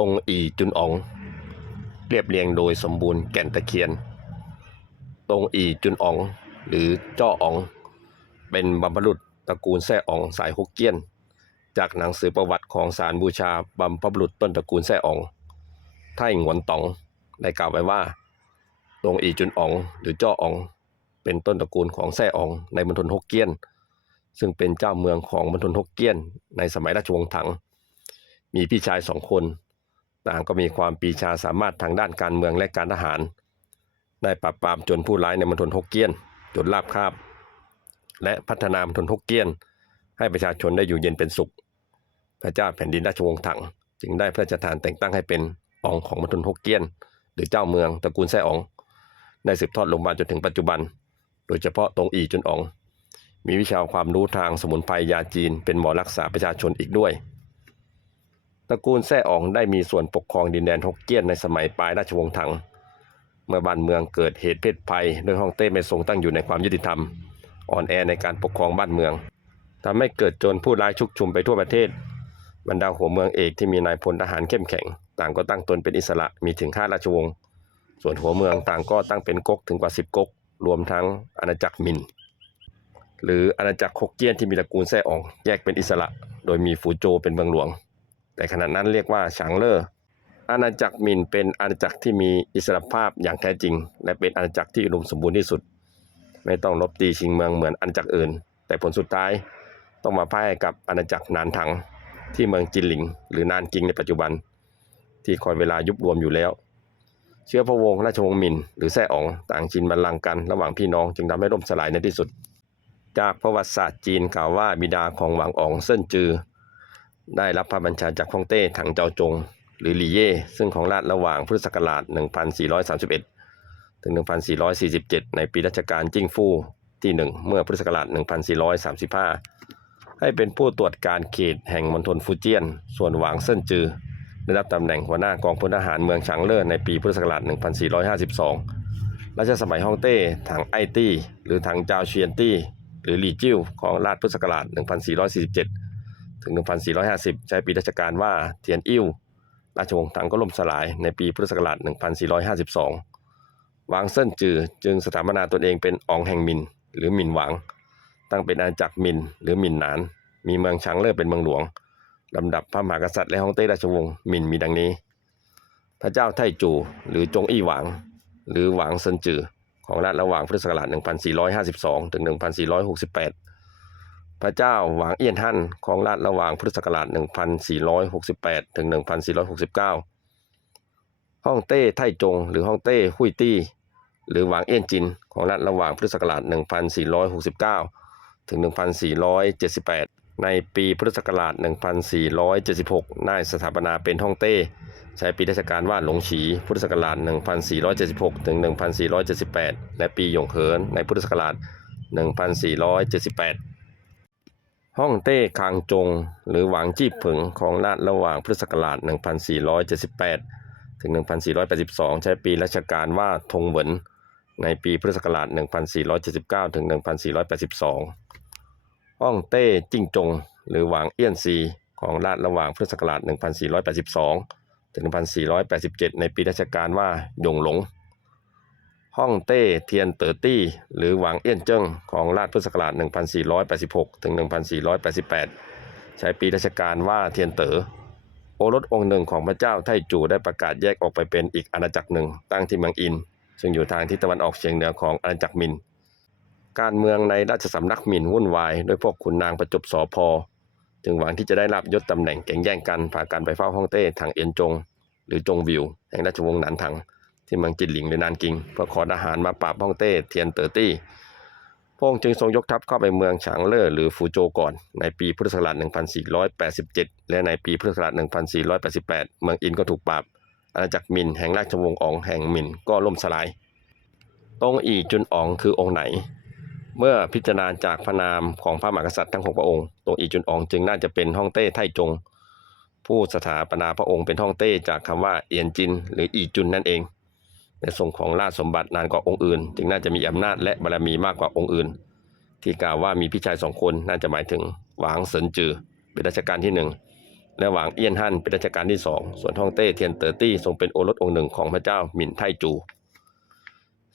ตรงอีจุนออง เรียบเรียงโดยสมบูรณ์แก่นตะเคียน ตรงอีจุนออง หรือจ้อออง เป็นบรรพบุรุษตระกูลแซ่อองสายฮกเกี้ยน จากหนังสือประวัติของสารบูชาบรรพบุรุษต้นตระกูลแซ่อองไท่หงวนต๋องได้กล่าวไว้ว่า ตรงอีจุนออง หรือจ้อออง เป็นต้นตระกูลของแซ่อองในมณฑลฮกเกี้ยน ซึ่งเป็นเจ้าเมืองของมณฑลฮกเกี้ยน ในสมัยราชวงศ์ถัง มีพี่ชายสองคน ต่างก็มีความปีชาสามารถทางด้านการเมืองและการทหาร ได้ปราบปรามจนผู้ร้ายในมณฑลฮกเกี้ยน จนราบคาบ และพัฒนามณฑลฮกเกี้ยน ให้ประชาชนได้อยู่เย็นเป็นสุข พระเจ้าแผ่นดินราชวงศ์ถัง จึงได้พระราชทานแต่งตั้งให้เป็นอองของมณฑลฮกเกี้ยน หรือเจ้าเมืองตระกูลแซ่องได้สืบทอดลงมาจนถึงปัจจุบัน โดยเฉพาะตรงอีจุนออง มีวิชาความรู้ทางสมุนไพรยาจีนเป็นหมอรักษาประชาชนอีกด้วย ตระกูลแซ่อองได้มีส่วนปกครองดินแดนฮกเกี้ยนในสมัยปลายราชวงศ์ถัง เมื่อบ้านเมืองเกิดเหตุเพศภัยโดยฮ่องเต้ไม่ทรงตั้งอยู่ในความยุติธรรม อ่อนแอในการปกครองบ้านเมืองทำให้เกิดโจรผู้ร้ายชุกชุมไปทั่วประเทศ บรรดาหัวเมืองเอกที่มีนายพลทหารเข้มแข็ง ต่างก็ตั้งตนเป็นอิสระมีถึงข้าราชวงศ์ส่วนหัวเมืองต่างก็ตั้งเป็นก๊กถึงกว่าสิบก๊กรวมทั้งอาณาจักรมินหรืออาณาจักรฮกเกี้ยนที่มีตระกูลแซ่อองแยกเป็นอิสระ โดยมีฟูโจเป็นเมืองหลวง แต่ขณะนั้นเรียกว่าฉางเลอร์อาณาจักรมินเป็นอาณาจักรที่มีอิสรภาพอย่างแท้จริง และเป็นอาณาจักรที่อุดมสมบูรณ์ที่สุด ไม่ต้องลบตีชิงเมืองเหมือนอาณาจักรอื่น แต่ผลสุดท้ายต้องมาพ่ายกับอาณาจักรนานถัง ที่เมืองจินหลิง หรือนานกิงในปัจจุบัน ที่คอยเวลายุบรวมอยู่แล้ว เชื้อพระวงศ์ราชวงศ์มินหรือแซ่อ๋องต่างชินบัลลังก์กันระหว่างพี่น้องจึงทำให้ล่มสลายในที่สุด จากประวัติศาสตร์จีนกล่าวว่าบิดาของหวังอ๋องเซินจือ ได้รับพระบัญชาจากฮ่องเต้ถังเจ้าจง หรือหลีเย่ซึ่งของราชระหว่างพุทธศักราช 1431 ถึง 1447 ในปีรัชกาลจิ้งฟู่ที่ 1 เมื่อพุทธศักราช 1435 ให้เป็นผู้ตรวจการเขตแห่งมณฑลฟูเจียน ส่วนหวางเซินจือ ได้รับตำแหน่งหัวหน้ากองพลทหารเมืองฉางเล่อในปีพุทธศักราช 1452 รัชสมัยฮ่องเต้ถังไอตี้ หรือถังจาวเชียนตี้ หรือหลี่จิ้วของราชพุทธศักราช 1447 ถึง 1450 ใช้ปีราชการว่าเทียนอิ่วราชวงศ์ถังก็ล่มสลายในปีพุทธศักราช 1452หวางเซินจือจึงสถาปนาตนเองเป็นอองแห่งมิน หรือมินหวางตั้งเป็นอาณาจักรมิน หรือมินหนาน มีเมืองฉางเล่อเป็นเมืองหลวง ลำดับพระมหากษัตริย์และฮ่องเต้ราชวงศ์มินมีดังนี้ พระเจ้าไทจูหรือจงอี้หวางหรือหวางเซินจือของราชระหว่างพุทธศักราช 1452 ถึง 1468 พระเจ้าหวางเอี้ยนฮั่นของราชระหว่างพุทธศักราช 1468 ถึง 1469ฮ่องเต้ไทจง หรือฮ่องเต้หุยตี้ หรือหวางเอี้ยนจิน ของราชระหว่างพุทธศักราช 1469 ถึง 1478 ในปีพุทธศักราช 1476 ได้สถาปนาเป็นฮ่องเต้ ใช้ปีราชการว่าหลงฉี พุทธศักราช 1476 ถึง 1478 และปีหยงเหินในพุทธศักราช 1478 ฮ่องเต้คางจง หรือหวางจี้ผึงของราชระหว่างพุทธศักราช 1478 ถึง 1482 ใช้ปีราชการว่าทงเหวินในปีพุทธศักราช 1479 ถึง 1482ฮ่องเต้จิ้งจง หรือหวางเอี้ยนซีของราชระหว่างพุทธศักราช 1482 ถึง 1487 ในปีราชการว่าหยงหลง ฮ่องเต้เทียนเต๋อตี้ หรือหวางเอี้ยนเจิ้งของราชพุทธศักราช 1486 ถึง 1488 ใช้ปีราชการว่าเทียนเต๋อโอรสองค์หนึ่งของพระเจ้าไทจูได้ประกาศแยกออกไปเป็นอีกอาณาจักรหนึ่งตั้งที่เมืองอิน ซึ่งอยู่ทางทิศตะวันออกเฉียงเหนือของอาณาจักรมิน การเมืองในราชสำนักมินวุ่นวายด้วยพวกขุนนางประจบสอพอจึงหวังที่จะได้รับยศตำแหน่งแข่งแย่งกันพากันไปเฝ้าฮ่องเต้ทางเอียนจง หรือจงวิวแห่งราชวงศ์หนานถัง ที่เมืองจินหลิงหรือนานกิงเพื่อขอทหารมาปราบฮ่องเต้เทียนเต๋อตี้พระองค์จึงทรงยกทัพเข้าไปเมืองฉางเล่อหรือฟูโจก่อน ในปีพุทธศักราช 1487 และในปีพุทธศักราช 1488 เมืองอินก็ถูกปราบ อาณาจักรมินแห่งราชวงศ์อองแห่งมินก็ล่มสลาย ตรงอีจุนอ๋องคือองค์ไหน เมื่อพิจารณาจากพระนามของพระมหากษัตริย์ทั้งหกพระองค์ ตรงอีจุนอ๋องจึงน่าจะเป็นฮ่องเต้ไทจง ผู้สถาปนาพระองค์เป็นฮ่องเต้จากคำว่าเอียนจิน หรืออีจุนนั่นเอง ในทรงของราชสมบัตินานกว่าองค์อื่น จึงน่าจะมีอำนาจและบารมีมากกว่าองค์อื่น ที่กล่าวว่ามีพี่ชายสองคนน่าจะหมายถึงหวางเซินจือเป็นรัชกาลที่หนึ่งและหวางเอี้ยนฮั่นเป็นรัชกาลที่สองส่วนฮ่องเต้เทียนเตอร์ตี้ทรงเป็นโอรสองค์หนึ่งของพระเจ้าหมินไทจู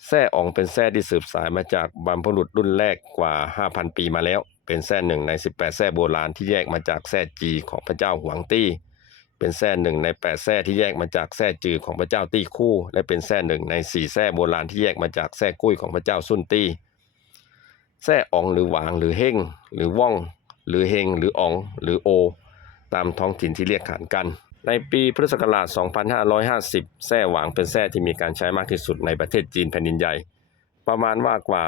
แซ่อองเป็นแซ่ที่สืบสายมาจากบรรพบุรุษรุ่นแรกกว่า 5,000 ปีมาแล้ว เป็นแซ่หนึ่งใน 18แซ่โบราณที่แยกมาจากแซ่จีของพระเจ้าหวางตี้ เป็นแซ่หนึ่งใน8แซ่ที่แยกมาจากแซ่จือของพระเจ้าตี้คู่ และเป็นแซ่หนึ่งใน4แซ่โบราณที่แยกมาจากแซ่กุ้ยของพระเจ้าซุนตี้แซ่อองหรือหวางหรือเฮงหรือว่อง หรือเฮงหรืออองหรือโอ ตามท้องถิ่นที่เรียกขานกัน ในปีพุทธศักราช 2550แซ่หวางเป็นแซ่ที่มีการใช้มากที่สุดในประเทศจีนแผ่นดินใหญ่ประมาณว่ากว่า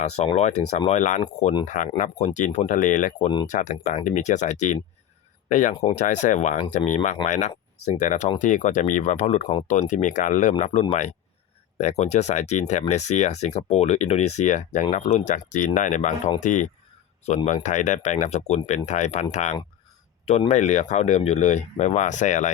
200-300 ล้านคนหากนับคนจีนพ้นทะเลและคนชาติต่างๆ ที่มีเชื้อสายจีน และยังคงใช้แซ่หวางจะมีมากมายนัก ซึ่งแต่ละท้องที่ก็จะมีบรรพบุรุษของตนที่มีการเริ่มนับรุ่นใหม่ แต่คนเชื้อสายจีนแถบมาเลเซีย สิงคโปร์หรืออินโดนีเซียยังนับรุ่นจากจีนได้ในบางท้องที่ ส่วนเมืองไทยได้แปลงนามสกุลเป็นไทยพันทาง จนไม่เหลือเขาเดิมอยู่เลย ไม่ว่าแซ่อะไร